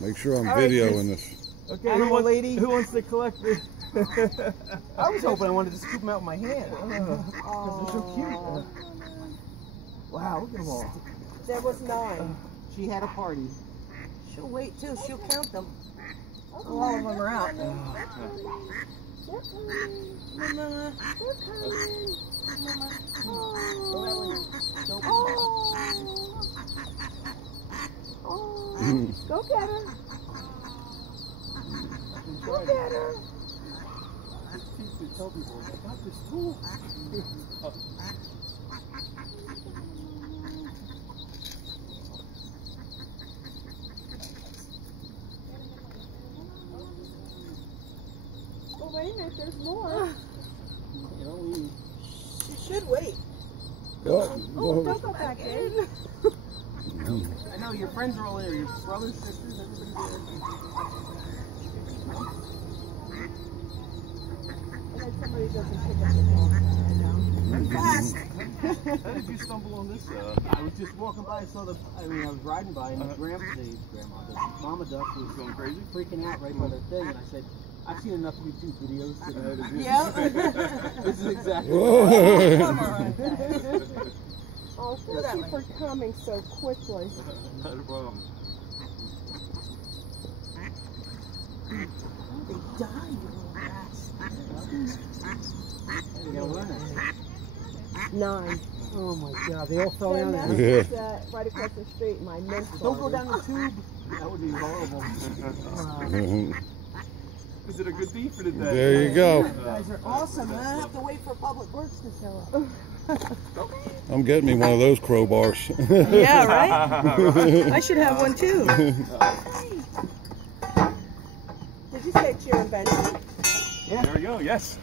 Make sure I'm All right, videoing this. Okay, Animal lady. Who wants to collect this? I was hoping I wanted to scoop them out with my hand. Because they're so cute. Wow, look at them all. There was 9. She had a party. She'll wait too. She'll count them. All of them are out. Go get her. Go get her. Tell people, I got this tool. Oh, wait a minute. There's more. You know, You should wait. Oh, Don't go back in. I know your friends are all there, your brothers, sisters, everybody's there. And then somebody doesn't pick up the phone. Fast. How did you stumble on this? I was just walking by, I saw the, I was riding by, and the mama duck was Going crazy? freaking out right by the thing, and I said, I've seen enough YouTube videos to know that this is exactly Whoa. Oh, thank you for coming so quickly. Not a problem. They died, you little rats. You know, 9. oh my god, they all fell down That there. was right across the street, my mentor. Don't go down the tube. That would be horrible. Is it a good thief for the day? There you go. You guys are awesome, and I don't have to wait for Public Works to show up. I'm getting me one of those crowbars. Yeah, right? I should have one too. Did you say it's your invention? There we go, yes.